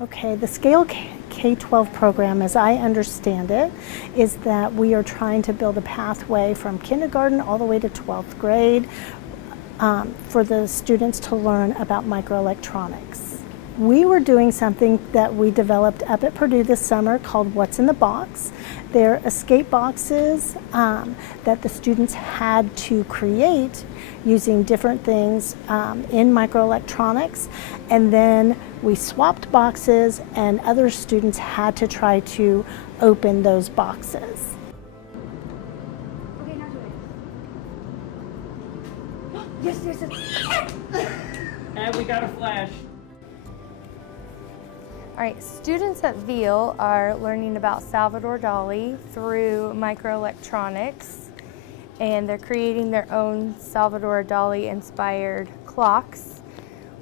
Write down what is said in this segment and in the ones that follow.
Okay, the Scale K12 program, as I understand it, is that we are trying to build a pathway from kindergarten all the way to 12th grade for the students to learn about microelectronics. We were doing something that we developed up at Purdue this summer called What's in the Box. They're escape boxes that the students had to create using different things in microelectronics, and then we swapped boxes and other students had to try to open those boxes. Okay, now do it. Yes, yes, yes. And we got a flash. All right, students at Veal are learning about Salvador Dali through microelectronics, and they're creating their own Salvador Dali inspired clocks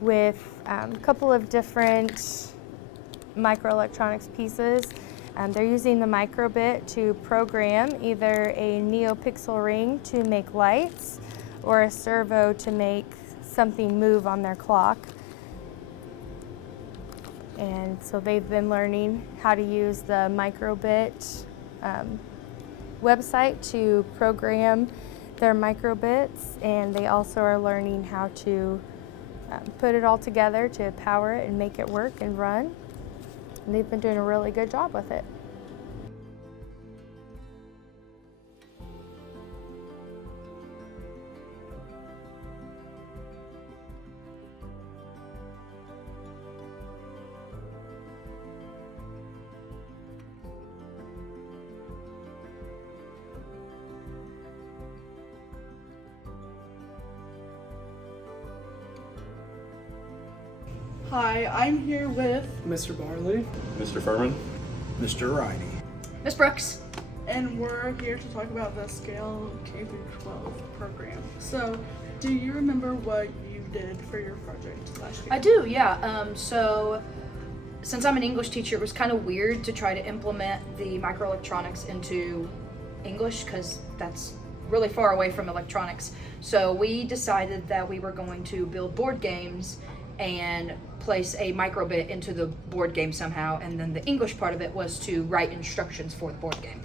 with a couple of different microelectronics pieces. They're using the microbit to program either a neopixel ring to make lights or a servo to make something move on their clock. And so they've been learning how to use the microbit website to program their microbits, and they also are learning how to put it all together to power it and make it work and run. And they've been doing a really good job with it. Hi, I'm here with Mr. Barley, Mr. Furman, Mr. Riley, Miss Brooks. and we're here to talk about the Scale K12 program. So, do you remember what you did for your project last year? I do, yeah. So, since I'm an English teacher, it was kind of weird to try to implement the microelectronics into English because that's really far away from electronics. So we decided that we were going to build board games and place a microbit into the board game somehow, and then the English part of it was to write instructions for the board game.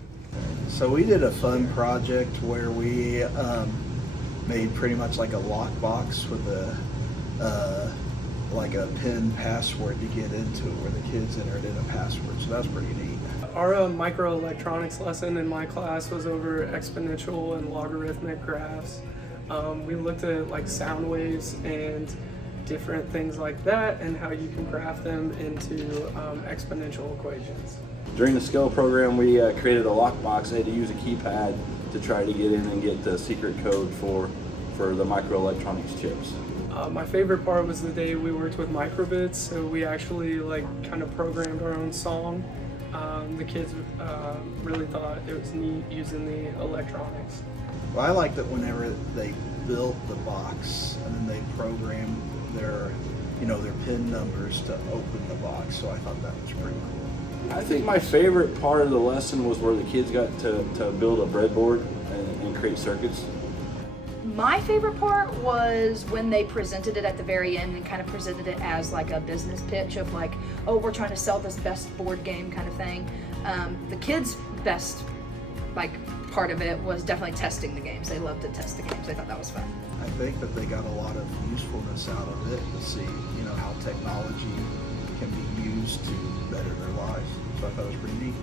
So we did a fun project where we made pretty much like a lockbox with like a PIN password to get into it, where the kids entered in a password. So that was pretty neat. our microelectronics lesson in my class was over exponential and logarithmic graphs. We looked at like sound waves and different things like that, and how you can graph them into exponential equations. During the skill program, we created a lockbox. I had to use a keypad to try to get in and get the secret code for the microelectronics chips. My favorite part was the day we worked with microbits, so we actually like kind of programmed our own song. The kids really thought it was neat using the electronics. Well, I liked that whenever they built the box and then they programmed their PIN numbers to open the box, so I thought that was pretty cool. I think my favorite part of the lesson was where the kids got to build a breadboard and create circuits. My favorite part was when they presented it at the very end and kind of presented it as like a business pitch of like, oh, we're trying to sell this best board game kind of thing. The kids' best part of it was definitely testing the games. They loved to test the games. They thought that was fun. I think that they got a lot of usefulness out of it to see, how technology can be used to better their lives. So I thought it was pretty neat.